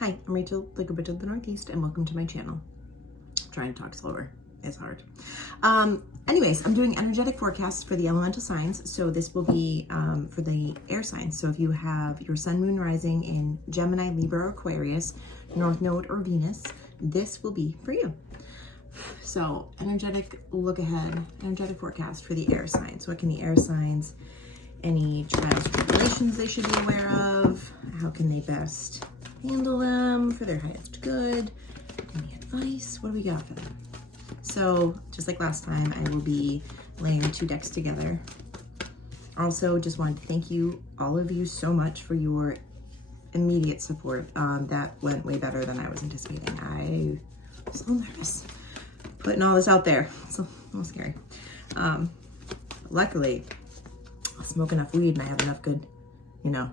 Hi, I'm Rachel, the Good Witch of the Northeast, and welcome to my channel. I'm trying to talk slower. It's hard. Anyways, I'm doing energetic forecasts for the elemental signs. So this will be for the air signs. So if you have your sun, moon, rising in Gemini, Libra, or Aquarius, North Node, or Venus, this will be for you. So energetic look ahead, energetic forecast for the air signs. What can the air signs, any trials or tribulations they should be aware of? How can they best handle them for their highest good? Any advice? What do we got for them? So just like last time, I will be laying 2 decks together. Also, just wanted to thank you, all of you, so much for your immediate support. That went way better than I was anticipating. I was so nervous putting all this out there. It's a little scary. Luckily, I smoke enough weed and I have enough good,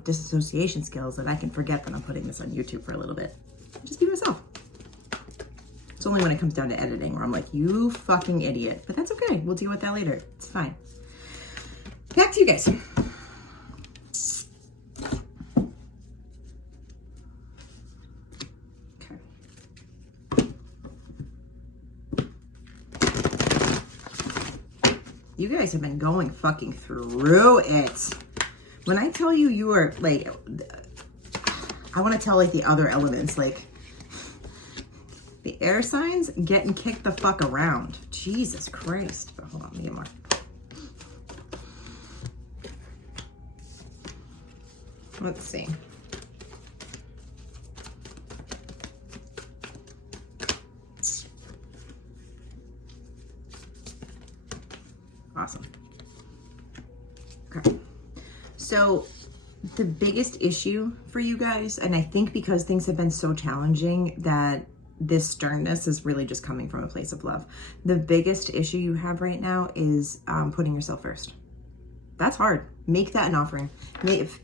disassociation skills that I can forget that I'm putting this on YouTube for a little bit. Just be myself. It's only when it comes down to editing where I'm like, you fucking idiot. But that's okay. We'll deal with that later. It's fine. Back to you guys. Okay. You guys have been going fucking through it. When I tell you, you are like, I want to tell like the other elements, like the air signs getting kicked the fuck around. Jesus Christ. But hold on, let me get more. Let's see. Awesome. Okay. So the biggest issue for you guys, and I think because things have been so challenging that this sternness is really just coming from a place of love. The biggest issue you have right now is putting yourself first. That's hard. Make that an offering.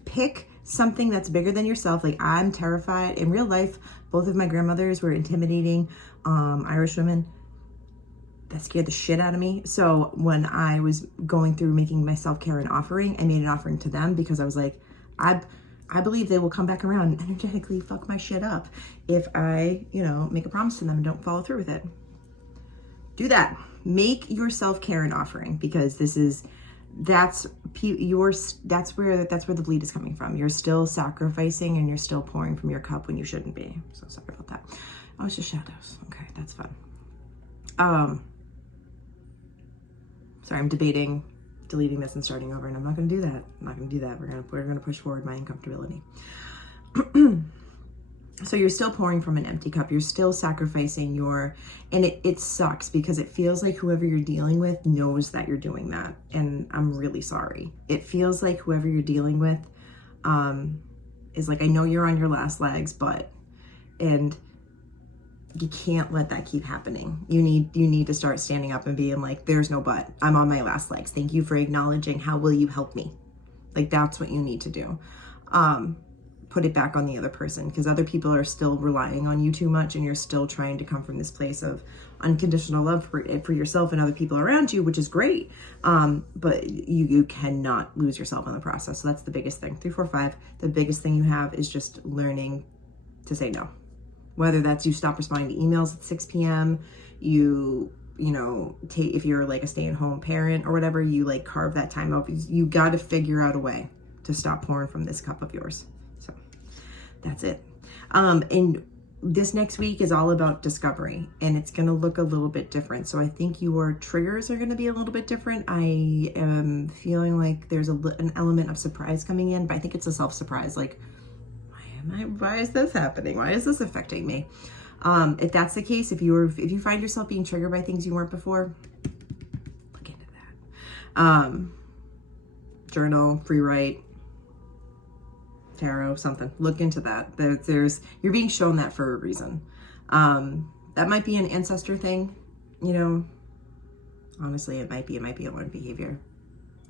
Pick something that's bigger than yourself. Like, I'm terrified. In real life, both of my grandmothers were intimidating Irish women. That scared the shit out of me. So when I was going through making my self-care an offering, I made an offering to them because I was like, I believe they will come back around and energetically fuck my shit up if I, make a promise to them and don't follow through with it. Do that. Make your self-care an offering because that's where the bleed is coming from. You're still sacrificing and you're still pouring from your cup when you shouldn't be. So sorry about that. Oh, it's just shadows. Okay, that's fun. Sorry, I'm debating deleting this and starting over, and I'm not going to do that. I'm not going to do that. We're going to push forward my uncomfortability. So you're still pouring from an empty cup. You're still sacrificing and it sucks because it feels like whoever you're dealing with knows that you're doing that. And I'm really sorry. It feels like whoever you're dealing with is like, I know you're on your last legs, and you can't let that keep happening. You need to start standing up and being like, there's no but. I'm on my last legs. Thank you for acknowledging. How will you help me? Like, that's what you need to do. Put it back on the other person because other people are still relying on you too much and you're still trying to come from this place of unconditional love for yourself and other people around you, which is great. But you cannot lose yourself in the process. So that's the biggest thing. 3, 4, 5. The biggest thing you have is just learning to say no. Whether that's you stop responding to emails at 6 p.m., if you're like a stay-at-home parent or whatever, you like carve that time out. You got to figure out a way to stop pouring from this cup of yours. So that's it. And this next week is all about discovery, and it's going to look a little bit different. So I think your triggers are going to be a little bit different. I am feeling like there's an element of surprise coming in, but I think it's a self-surprise. Like, why is this happening? Why is this affecting me? If that's the case, if you find yourself being triggered by things you weren't before, look into that. Journal, free write, tarot, something. Look into that. You're being shown that for a reason. That might be an ancestor thing, Honestly, it might be a learned behavior.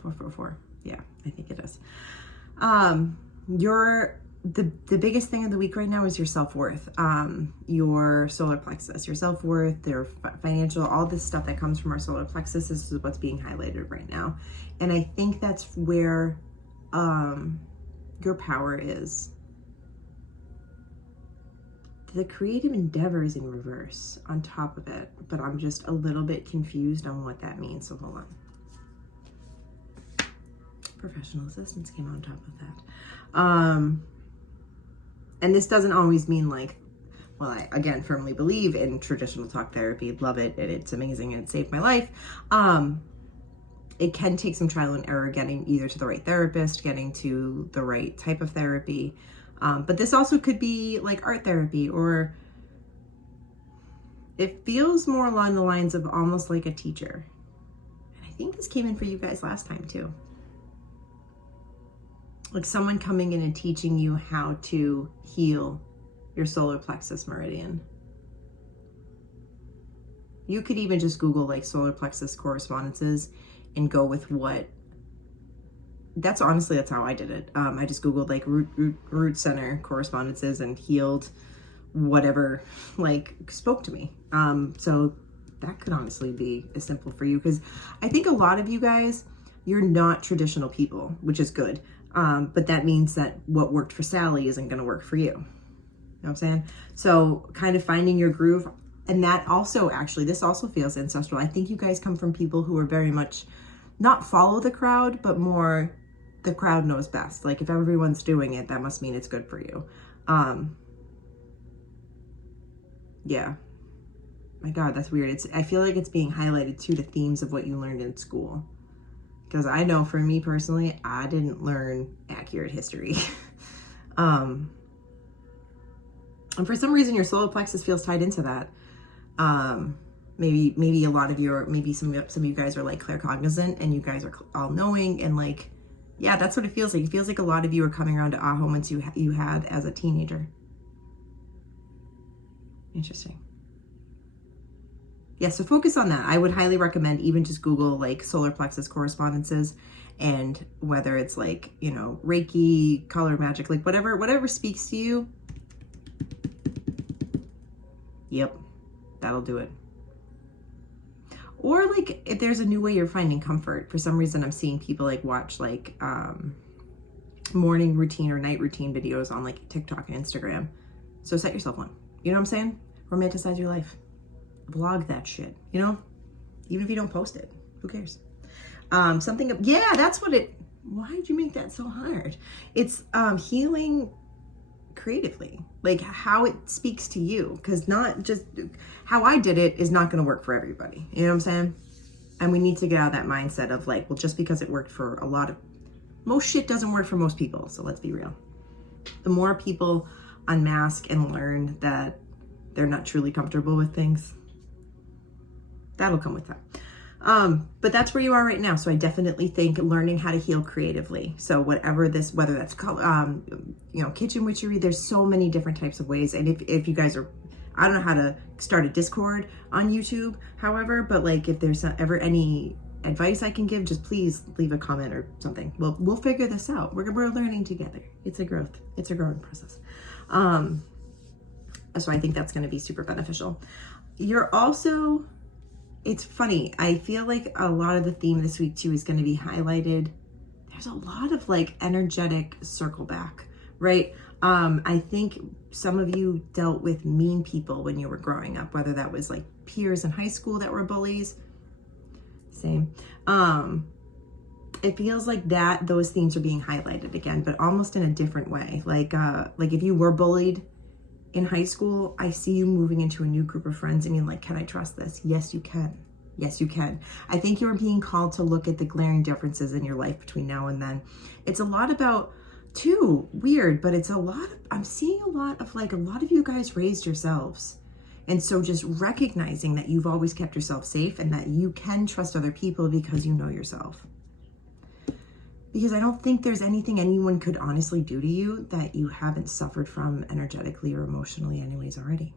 444. Yeah, I think it is. The biggest thing of the week right now is your self-worth, your solar plexus, your self-worth, their financial, all this stuff that comes from our solar plexus. This is what's being highlighted right now. And I think that's where your power is. the creative endeavor is in reverse on top of it, but I'm just a little bit confused on what that means. So hold on. Professional assistance came on top of that. And this doesn't always mean like, well, I, again, firmly believe in traditional talk therapy, love it, and it's amazing, and it saved my life. It can take some trial and error getting either to the right therapist, getting to the right type of therapy. But this also could be like art therapy, or it feels more along the lines of almost like a teacher. And I think this came in for you guys last time too. Like someone coming in and teaching you how to heal your solar plexus meridian. You could even just Google like solar plexus correspondences and go with what. That's honestly, that's how I did it. I just Googled like root center correspondences and healed whatever like spoke to me. So that could honestly be as simple for you, because I think a lot of you guys, you're not traditional people, which is good. But that means that what worked for Sally isn't going to work for you. You know what I'm saying? So kind of finding your groove. And that also, actually, this also feels ancestral. I think you guys come from people who are very much not follow the crowd, but more the crowd knows best. Like if everyone's doing it, that must mean it's good for you. Yeah. My God, that's weird. I feel like it's being highlighted too, the themes of what you learned in school. Because I know for me personally, I didn't learn accurate history. And for some reason, your solar plexus feels tied into that. Maybe a lot of you, or maybe some of you guys are like claircognizant, and you guys are all knowing, and like, yeah, that's what it feels like. It feels like a lot of you are coming around to aha moments you had as a teenager. Interesting. Yeah, so focus on that. I would highly recommend even just Google like solar plexus correspondences, and whether it's like, you know, Reiki, color magic, like whatever speaks to you. Yep, that'll do it. Or like if there's a new way you're finding comfort. For some reason, I'm seeing people like watch like morning routine or night routine videos on like TikTok and Instagram. So set yourself one. You know what I'm saying? Romanticize your life. Vlog that shit, you know? Even if you don't post it, who cares? Yeah, that's what it, why did you make that so hard? It's healing creatively, like how it speaks to you, because not just how I did it is not going to work for everybody. You know what I'm saying? And we need to get out of that mindset of like, well, just because it worked for most shit doesn't work for most people. So let's be real. The more people unmask and learn that they're not truly comfortable with things, that'll come with that. But that's where you are right now. So I definitely think learning how to heal creatively. So whether that's color, you know, kitchen witchery, there's so many different types of ways. And if you guys are, I don't know how to start a Discord on YouTube, however, but like if there's ever any advice I can give, just please leave a comment or something. We'll figure this out. We're learning together. It's a growing process. So I think that's going to be super beneficial. You're also, it's funny, I feel like a lot of the theme this week too is going to be highlighted. There's a lot of like energetic circle back, right? I think some of you dealt with mean people when you were growing up, whether that was like peers in high school that were bullies. Same. It feels like those themes are being highlighted again, but almost in a different way. Like if you were bullied in high school, I see you moving into a new group of friends. I mean, like, can I trust this? Yes, you can. Yes, you can. I think you're being called to look at the glaring differences in your life between now and then. It's a lot about, too, weird, but it's a lot of, I'm seeing a lot of you guys raised yourselves. And so just recognizing that you've always kept yourself safe and that you can trust other people because you know yourself. Because I don't think there's anything anyone could honestly do to you that you haven't suffered from energetically or emotionally anyways already.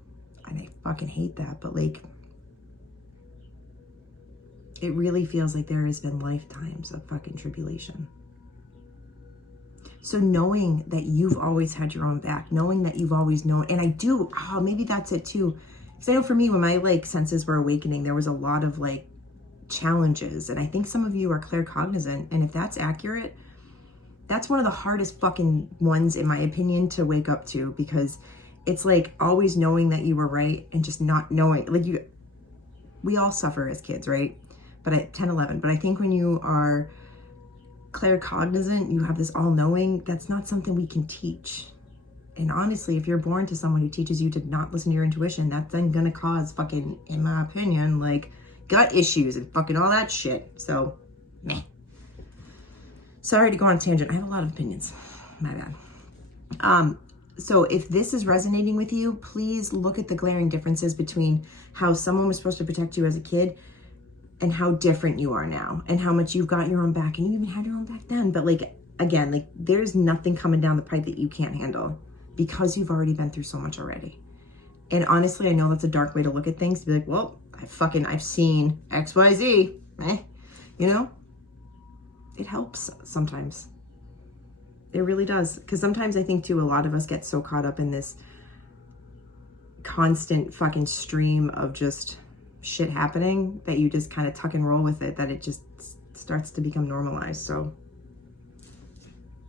And I fucking hate that, but like, it really feels like there has been lifetimes of fucking tribulation. So knowing that you've always had your own back, knowing that you've always known, and I do, maybe that's it too. Because I know for me, when my like senses were awakening, there was a lot of like challenges, and I think some of you are claircognizant, and if that's accurate, that's one of the hardest fucking ones in my opinion to wake up to, because it's like always knowing that you were right and just not knowing, like we all suffer as kids, right? But at 10, 11, but I think when you are claircognizant, you have this all-knowing, that's not something we can teach. And honestly, if you're born to someone who teaches you to not listen to your intuition, that's then gonna cause fucking, in my opinion, like gut issues and fucking all that shit. So, meh. Sorry to go on a tangent. I have a lot of opinions. My bad. So if this is resonating with you, please look at the glaring differences between how someone was supposed to protect you as a kid and how different you are now, and how much you've got your own back, and you even had your own back then. But like, again, like there's nothing coming down the pipe that you can't handle because you've already been through so much already. And honestly, I know that's a dark way to look at things, to be like, well, I've seen XYZ, you know? It helps sometimes. It really does. Because sometimes I think too, a lot of us get so caught up in this constant fucking stream of just shit happening that you just kind of tuck and roll with it, that it just starts to become normalized. So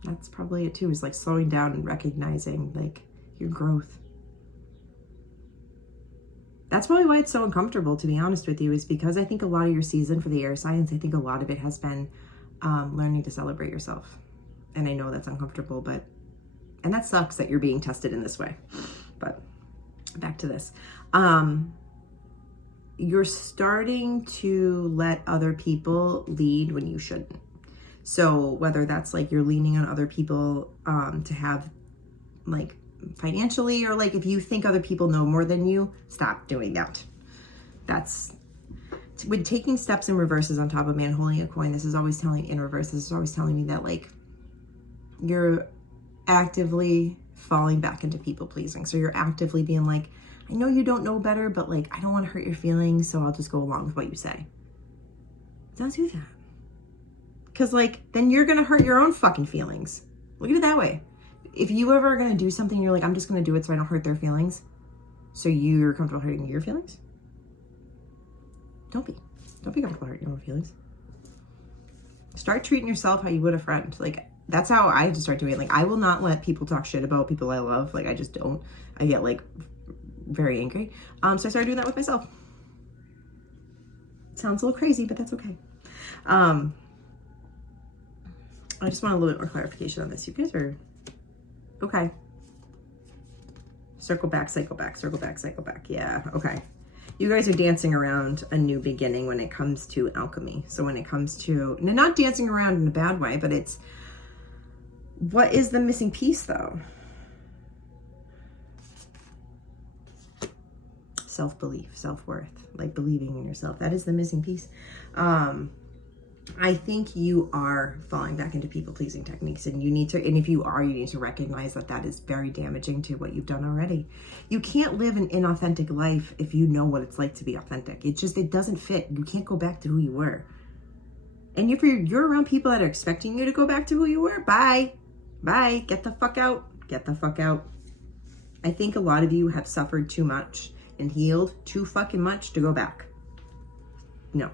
that's probably it too, is like slowing down and recognizing like your growth. That's probably why it's so uncomfortable, to be honest with you, is because I think a lot of your season for the air signs, I think a lot of it has been learning to celebrate yourself. And I know that's uncomfortable, and that sucks that you're being tested in this way. But back to this. You're starting to let other people lead when you shouldn't. So whether that's like you're leaning on other people to have like financially, or like if you think other people know more than you, stop doing that. That's when taking steps in reverse is on top of man holding a coin. This is always telling in reverse. This is always telling me that like you're actively falling back into people pleasing. So you're actively being like, I know you don't know better, but like, I don't want to hurt your feelings, so I'll just go along with what you say. Don't do that. Because like, then you're going to hurt your own fucking feelings. Look at it that way. If you ever are going to do something, you're like, I'm just going to do it so I don't hurt their feelings. So you're comfortable hurting your feelings? Don't be comfortable hurting your own feelings. Start treating yourself how you would a friend. Like, that's how I had to start doing it. Like, I will not let people talk shit about people I love. Like, I just don't. I get like very angry. So I started doing that with myself. Sounds a little crazy, but that's okay. I just want a little bit more clarification on this. You guys are okay. Circle back, cycle back, circle back, cycle back. Yeah, okay. You guys are dancing around a new beginning when it comes to alchemy. So when it comes to, not dancing around in a bad way, but it's, what is the missing piece though? Self-belief, self-worth, like believing in yourself. That is the missing piece. I think you are falling back into people-pleasing techniques, and you need to, and if you are, you need to recognize that that is very damaging to what you've done already. You can't live an inauthentic life if you know what it's like to be authentic. It doesn't fit. You can't go back to who you were. And if you're around people that are expecting you to go back to who you were, bye. Bye. Get the fuck out. Get the fuck out. I think a lot of you have suffered too much and healed too fucking much to go back. No.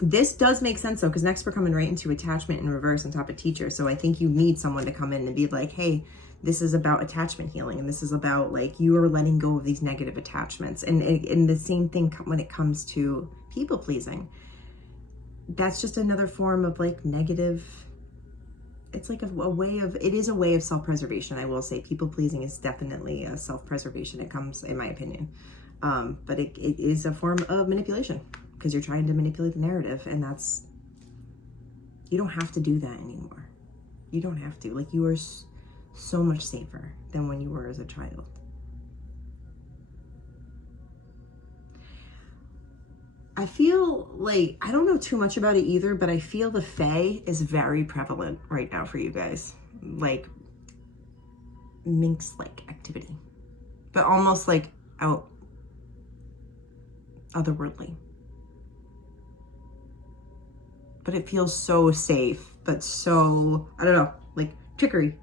This does make sense though, because next we're coming right into attachment in reverse on top of teacher. So I think you need someone to come in and be like, hey, this is about attachment healing. And this is about like, you are letting go of these negative attachments. And the same thing when it comes to people pleasing. That's just another form of like negative. It's like a way of, it is a way of self-preservation. I will say people pleasing is definitely a self-preservation. It comes, in my opinion. But it is a form of manipulation, because you're trying to manipulate the narrative, and that's, you don't have to do that anymore. You don't have to. Like, you are so much safer than when you were as a child. I feel like, I don't know too much about it either, but I feel the Fae is very prevalent right now for you guys. Like, minx-like activity, but almost like out otherworldly. But it feels so safe, but so, I don't know, like trickery.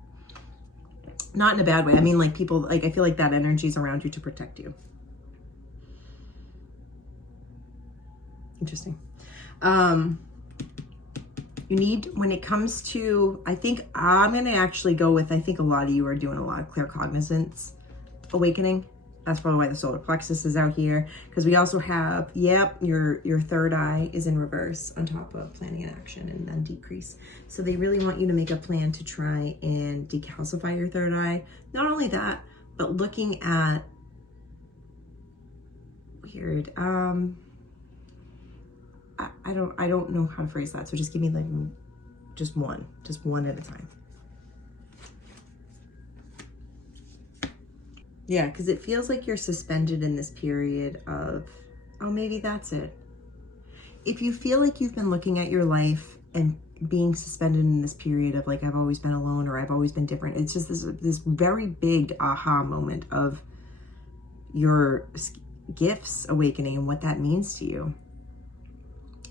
Not in a bad way. I mean, like people, like, I feel like that energy is around you to protect you. You need, when it comes to, I think I'm going to actually go with, I think a lot of you are doing a lot of claircognizance awakening. That's probably why the solar plexus is out here. Because we also have, yep, your third eye is in reverse on top of planning and action and then decrease. So they really want you to make a plan to try and decalcify your third eye. Not only that, but looking at, weird, I don't know how to phrase that. So just give me like just one at a time. Yeah, because it feels like you're suspended in this period of, oh, maybe that's it. If you feel like you've been looking at your life and being suspended in this period of like, I've always been alone or I've always been different, it's just this very big aha moment of your gifts awakening and what that means to you.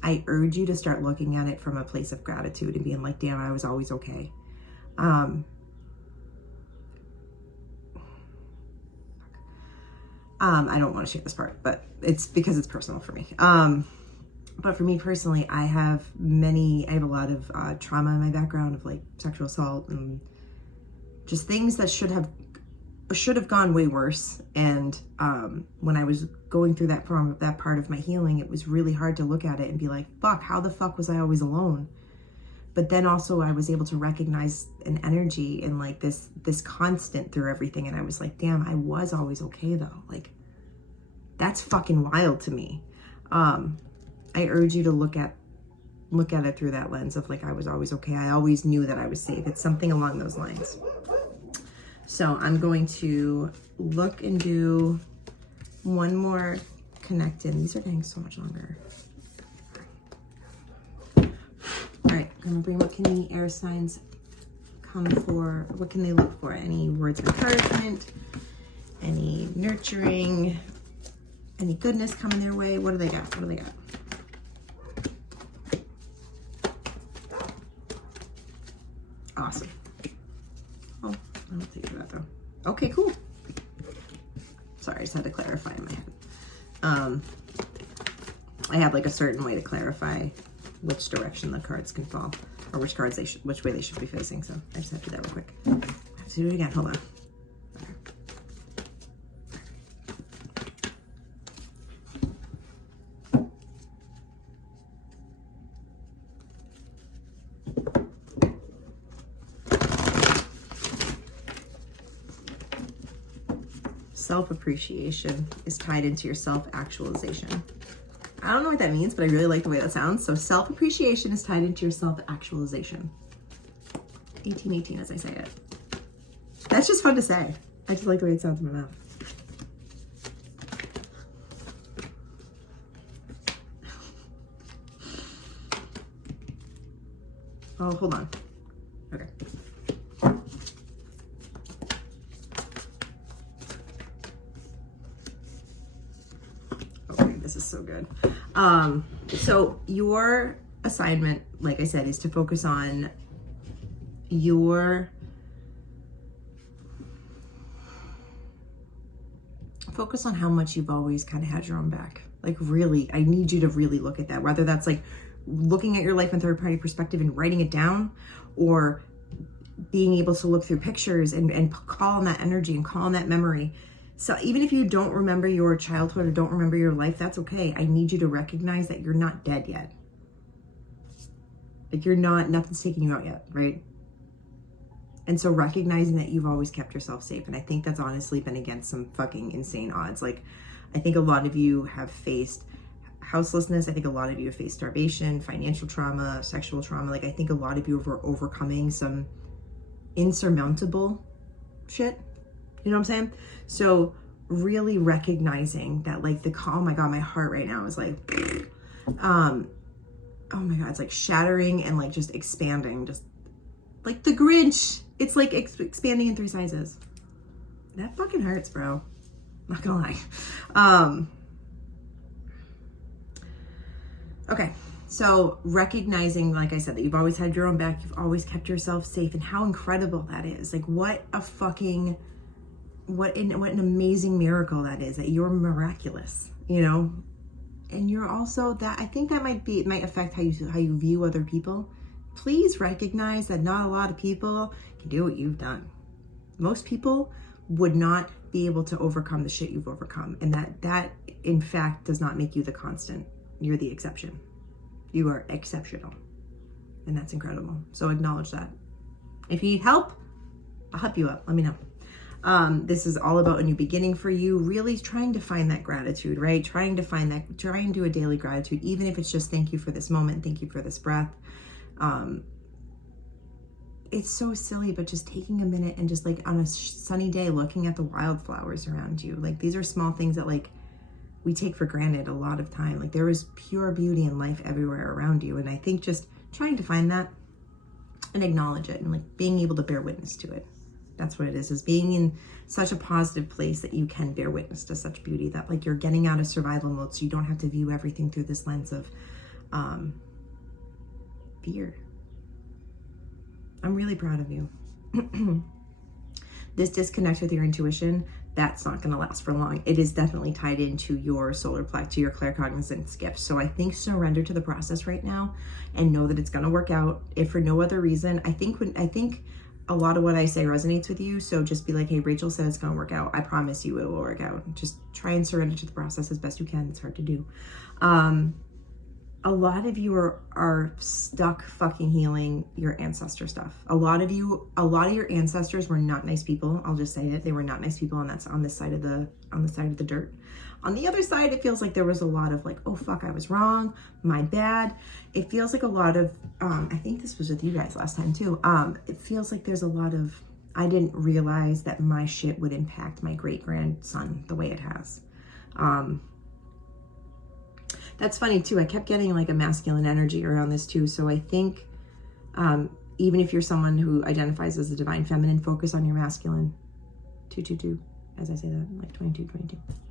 I urge you to start looking at it from a place of gratitude and being like, damn, I was always okay. I don't want to share this part, but it's because it's personal for me. But for me personally, I have a lot of trauma in my background of like sexual assault and just things that should have gone way worse. And when I was going through that part of my healing, it was really hard to look at it and be like, fuck, how the fuck was I always alone? But then also I was able to recognize an energy and like this constant through everything. And I was like, damn, I was always okay though. Like, that's fucking wild to me. I urge you to look at it through that lens of like, I was always okay. I always knew that I was safe. It's something along those lines. So I'm going to look and do one more connect in. These are getting so much longer. All right, I'm gonna bring, what can the air signs come for? What can they look for? Any words of encouragement, any nurturing, any goodness coming their way? What do they got? What do they got? Awesome. Oh, I don't think of that though. Okay, cool. Sorry, I just had to clarify in my head. I have like a certain way to clarify which direction the cards can fall, or which way they should be facing. So I just have to do that real quick. I have to do it again. Hold on. Okay. Self-appreciation is tied into your self-actualization. I don't know what that means, but I really like the way that sounds. So self-appreciation is tied into your self-actualization. 1818 as I say it. That's just fun to say. I just like the way it sounds in my mouth. Oh, hold on. Okay. This is so good. So your assignment, like I said, is to focus on how much you've always kind of had your own back. Like really, I need you to really look at that, whether that's like looking at your life in third party perspective and writing it down, or being able to look through pictures and call on that energy and call on that memory. So even if you don't remember your childhood or don't remember your life, that's okay. I need you to recognize that you're not dead yet. Like nothing's taking you out yet, right? And so recognizing that you've always kept yourself safe. And I think that's honestly been against some fucking insane odds. Like, I think a lot of you have faced houselessness. I think a lot of you have faced starvation, financial trauma, sexual trauma. Like, I think a lot of you are overcoming some insurmountable shit. You know what I'm saying? So really recognizing that, like, oh my God, my heart right now is like, oh my God, it's like shattering and like just expanding, just like the Grinch. It's like expanding in 3 sizes. That fucking hurts, bro. Not gonna lie. Okay. So recognizing, like I said, that you've always had your own back, you've always kept yourself safe, and how incredible that is. Like, what an amazing miracle that is, that you're miraculous, you know? And you're also that, I think that it might affect how you view other people. please recognize that not a lot of people can do what you've done. Most people would not be able to overcome the shit you've overcome. And that in fact does not make you the constant. You're the exception. You are exceptional. And that's incredible. So acknowledge that. If you need help, I'll help you out. Let me know. This is all about a new beginning for you. Really trying to find that gratitude, right? Trying to find that, try and do a daily gratitude, even if it's just thank you for this moment, thank you for this breath. It's so silly, but just taking a minute and just like on a sunny day, looking at the wildflowers around you. Like these are small things that like we take for granted a lot of time. Like there is pure beauty and life everywhere around you. And I think just trying to find that and acknowledge it and like being able to bear witness to it. That's what it is being in such a positive place that you can bear witness to such beauty, that like you're getting out of survival mode so you don't have to view everything through this lens of fear. I'm really proud of you. This disconnect with your intuition, that's not going to last for long. It is definitely tied into your solar plex, to your claircognizance gift. So I think surrender to the process right now and know that it's going to work out. If for no other reason, I think a lot of what I say resonates with you. So just be like, hey, Rachel said it's going to work out. I promise you it will work out. Just try and surrender to the process as best you can. It's hard to do. A lot of you are stuck fucking healing your ancestor stuff. A lot of your ancestors were not nice people. I'll just say it. They were not nice people, and that's on this side of the dirt. On the other side, it feels like there was a lot of like, oh fuck, I was wrong, my bad. It feels like a lot of I think this was with you guys last time too. It feels like there's a lot of, I didn't realize that my shit would impact my great grandson the way it has. That's funny too. I kept getting like a masculine energy around this too. So I think even if you're someone who identifies as a divine feminine, focus on your masculine. 222, as I say that, like 22.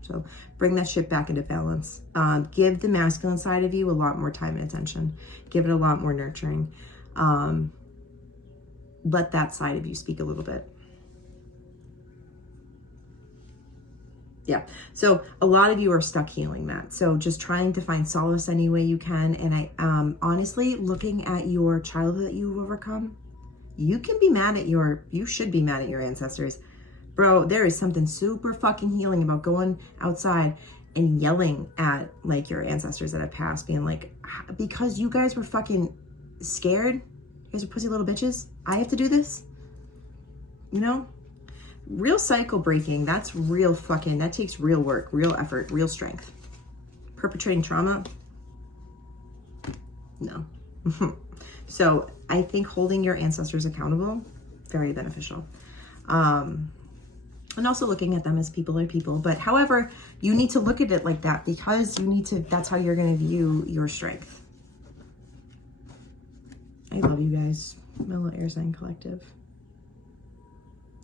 So bring that shit back into balance. Give the masculine side of you a lot more time and attention. Give it a lot more nurturing. Let that side of you speak a little bit. Yeah, so a lot of you are stuck healing that. So just trying to find solace any way you can. And I honestly, looking at your childhood that you've overcome, you should be mad at your ancestors. Bro, there is something super fucking healing about going outside and yelling at like your ancestors that have passed, being like, because you guys were fucking scared, you guys are pussy little bitches, I have to do this, you know? Real cycle breaking, that's real fucking, that takes real work, real effort, real strength. Perpetrating trauma, no. So I think holding your ancestors accountable, very beneficial. And also looking at them as people are people. But however, you need to look at it like that because you need to, that's how you're going to view your strength. I love you guys, my little air sign collective.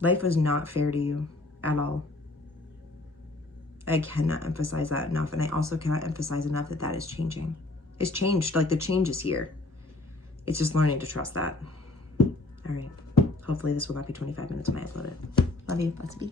Life was not fair to you at all. I cannot emphasize that enough. And I also cannot emphasize enough that that is changing. It's changed, like the change is here. It's just learning to trust that. All right. Hopefully this will not be 25 minutes when I upload it. Love you. Let's be.